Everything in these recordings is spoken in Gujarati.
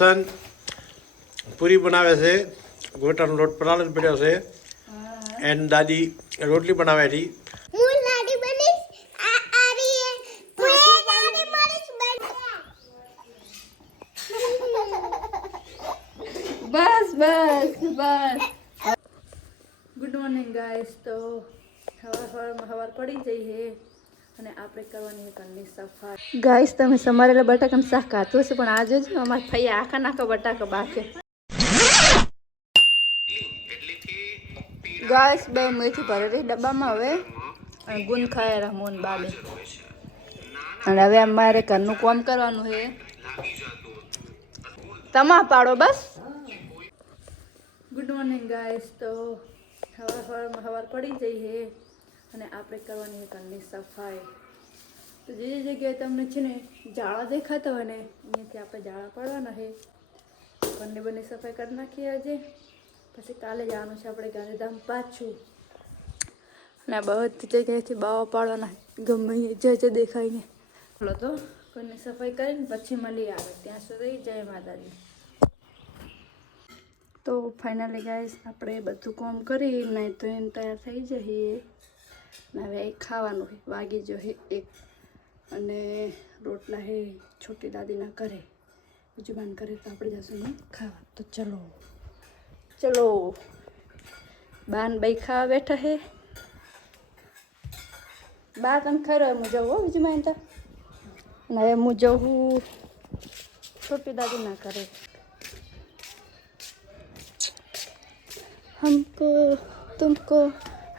તન પૂરી બનાવે છે, ગોટાનો લોટ પલાળ પડ્યો છે એન્ડ દાદી રોટલી બનાવે છે. હું લાડી બનીશ આ રહી હે લાડી મારીશ બસ બસ બસ. Good morning guys. તો હવાર પડી જઈ હે અને આપણે કરવાની છે ઘરની સફાઈ. ગાઈસ તમે સમારેલા બટાકાનું શાક ખાધું હશે પણ આજે જ અમારા ફઈએ આખા બટાકા બાકે. ગાઈસ બે મેથી ભરેલી ડબ્બામાં હવે અને ગુંદ ખાય મોન બાબે. અને હવે અમારે ઘરનું કામ કરવાનું છે. તમા પાડો બસ. Good morning guys. તો હવાર પડી જઈ હે અને આપણે કરવાની છે ઘરની સફાઈ. તો જે જગ્યાએ તમને છે ને જાળા દેખાતા હોય ને અહીંયાથી આપણે જાળા પાડવાના છે. ઘરની બની સફાઈ કરી નાખીએ આજે. પછી કાલે જવાનું છે આપણે ગાંધીધામ પાછું. અને આ બધી જગ્યાએથી બાવા પાડવાના ગમે જે દેખાય. બોલો તો ઘરની સફાઈ કરીને પછી મળી આવે. ત્યાં સુધી જય માતાજી. તો ફાઇનલી ગાઈસ આપણે બધું કામ કરી નહીં તો એને તૈયાર થઈ જઈએ. ને હવે ખાવાનું છે વાગી જો હે 1 અને રોટલા હે છોટી દાદીના ઘરે ઉજમાન કરે તો આપણે જશું ને ખાવા. તો ચલો બાન બાઈ ખાવા બેઠા હે. બા તને ખરો હું જવું હો ઉજમાન તો. અને હવે હું જવું છોટી દાદીના ઘરે. हमको तुमको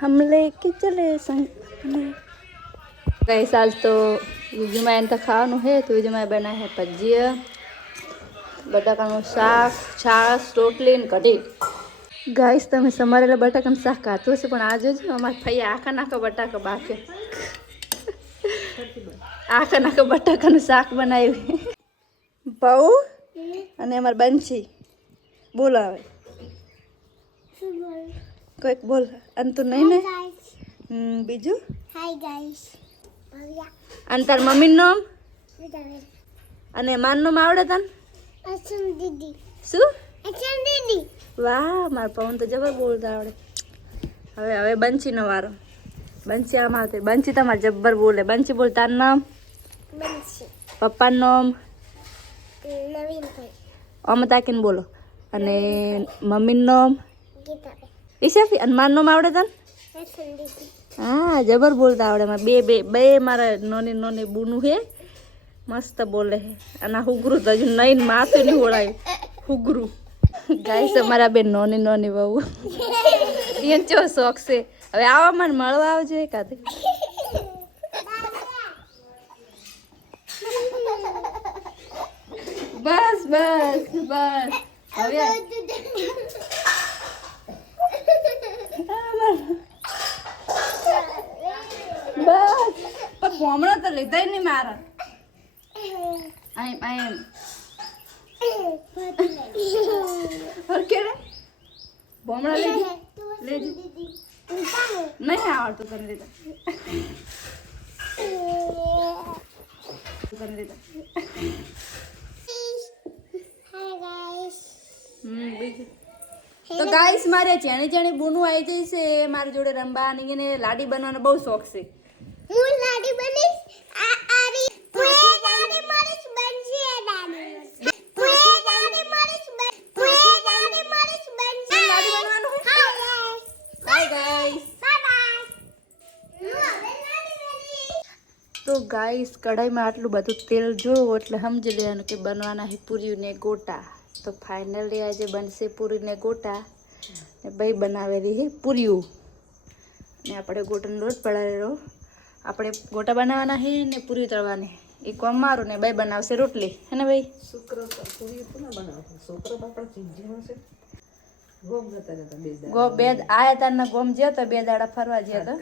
हम लेके चले संग में. कई साल तो विजयमायन तो खाવાનું है तो विजयमाय बना है भजिया બટાકાનું શાક છાશ રોટલી ને કઢી. ગાઈસ તમે સમારેલા બટાકાનું શાક ખાધું હશે પણ આજે જ અમારા ફઈએ આખા બટાકા બાકે. આખા બટાકાનું શાક બનાવ્યું. બહુ અને અમાર બંછી બોલાવે કોઈક બોલ અંતુ નહીં ને. બીજું હાય ગાઈસ અને તાર મમ્મીનું નામ અને મારું નામ આવડે તને? અસમ દીદી. શું? અસમ દીદી. વાહ મારા પવન તો જબર બોલતા આવડે. હવે બંચીનો વારો. બંચી આમ આવતી. બંચી તમારે જબ્બર બોલે. બંચી બોલ તારું નામ? બંસી. પપ્પાનું નામ? નવીનભાઈ. અમતાકીને બોલો. અને મમ્મીનું નામ? ગીતાબેન. ઈશાફી. અને મારું નામ આવડે તને? અસમ દીદી. હા જબર બોલતા આવડે. મારા બે મારા નોની બૂનું હે મસ્ત બોલે હે. અને હુગરું તો હજુ નહીં માથું નહીં હોળાયું હુગરું. ગાઈસ અમારા બે નોની બહુ એને ચો શોખ છે. હવે આવા મને મળવા આવજો એકાદે. બસ બસ બસ હવે બસ પણ ભોમણો તો લીધા નહીં મારા. આમ ભોમણા લેજે નહીં આવડતું તને લીધા. બીજું તો ગાઈસ મારે જેણે બૂનું આવી જઈ છે મારી જોડે રંબા અને એને લાડી બનવાનો બહુ શોખ છે. હું લાડી બનીશ આ રહી લાડી મારીશ બંસી દાદી. લાડી મારીશ લાડી મારીશ બંસી લાડી બનવાનું છે. Bye guys. તો ગાઈસ કઢાઈમાં આટલું બધું તેલ જોવો એટલે સમજી લેવાનું કે બનવાના છે પૂરી ને ગોટા. તો ફાઇનલી આજે બનશે પૂરી ને ગોટા ને ભાઈ બનાવેલી છે પૂરીઓ ને આપણે ગોટાનો લોટ પડાવેલો. આપણે ગોટા બનાવવાના છે ને પૂરી તળવાની. એ કોમ મારું ને ભાઈ બનાવશે રોટલી હે ને ભાઈ. બે આયા તારના ગોમ જ્યો તો 2 દાડા ફરવા જ્યો તો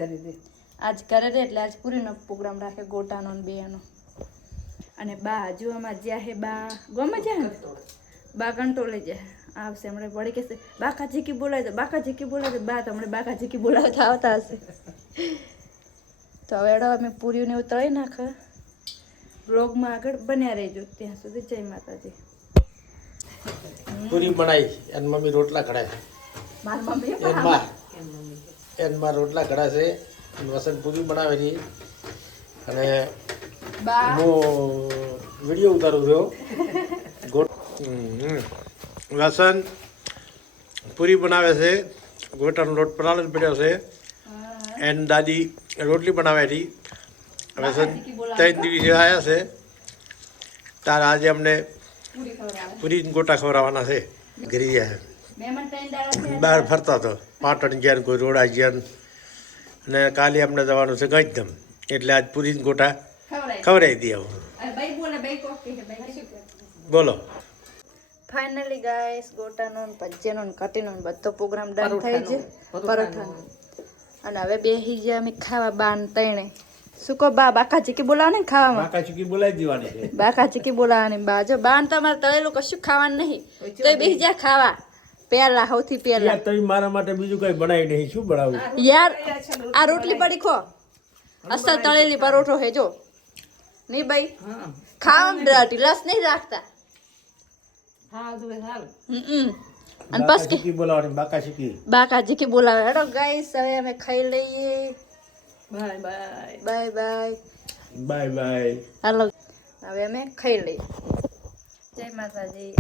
આજ કરે રે એટલે આજ પૂરીનો પ્રોગ્રામ રાખે ગોટાનો ને બેનો. અને બા હજુ આમાં જ્યાં હે બા ગોમાં જ્યાં ને બા કંટોલે જ્યાં આવશે હમણાં વળી કહેશે બાકાજીકી બોલાય તો બાકાજીકી બોલાય તો બા તો હમણાં બાકાજીકી બોલાવતા આવતા હશે. તો હવે અમે પૂરીઓને એવું તળી નાખે. બ્લોગમાં આગળ બન્યા રહેજો. ત્યાં સુધી જય માતાજી. પૂરી બનાવી એન મમ્મી રોટલા કઢાય મારી મમ્મી એન માં રોટલા કઢા છે વસંત પૂરી બનાવેલી અને બા હું વિડીયો ઉતારું છું વસંત પૂરી બનાવે છે ગોટાનો લોટ પલાળ જ પડ્યો છે એન દાદી રોટલી બનાવેલી વસંત 3 દિવસે આવ્યા છે તાર આજે અમને પૂરી ખવડાવે પૂરી ગોટા ખવડાવવાના છે ઘરે ગયા મહેમાન ત્રણ દાડા થયા બહાર ફરતા હતો પાટણ ગયા ને કોઈ રોડા ગયા ને અને કાલે અમને જવાનું છે ગંજધમ એટલે આજ પૂરી ગોટા ખવડાવે ખવડાવી દઈએ આવું અરે ભાઈ બોલે ભાઈ કોક કે ભાઈ શું કહે બોલો ફાઇનલી ગાઈસ ગોટાનો ને ભજીયાનો ને કટીનો ને બધો પ્રોગ્રામ ડન થઈ છે પરોઠાનો અને હવે બેસી ગયા અમે ખાવા બાન તણે શું કહો બા બાકા ચીકી બોલાવે ને ખાવામાં બાકા ચૂકી બોલાવી દેવાની છે બાકા ચીકી બોલાવાની બા જો બાન તમારે તળેલું કશું ખાવાનું નહીં તો બેસી જા ખાવા પહેલા સૌથી પહેલા તમે મારા માટે બીજું કઈ બનાવી નહીં શું બનાવું યાર આ રોટલી પડી ખો અસર તળેલી પરોઠો હે જો નહીં ભાઈ ખાવા ઢીલાસ નહીં રાખતા અને પછી બોલાવાની બાકા ચૂકી બાકા ચીકી બોલાવે હેડો ગાઈસ હવે અમે ખાઈ લઈએ બાય બાય બાય બાય હાલો હવે અમે ખાઈ લઈએ જય માતાજી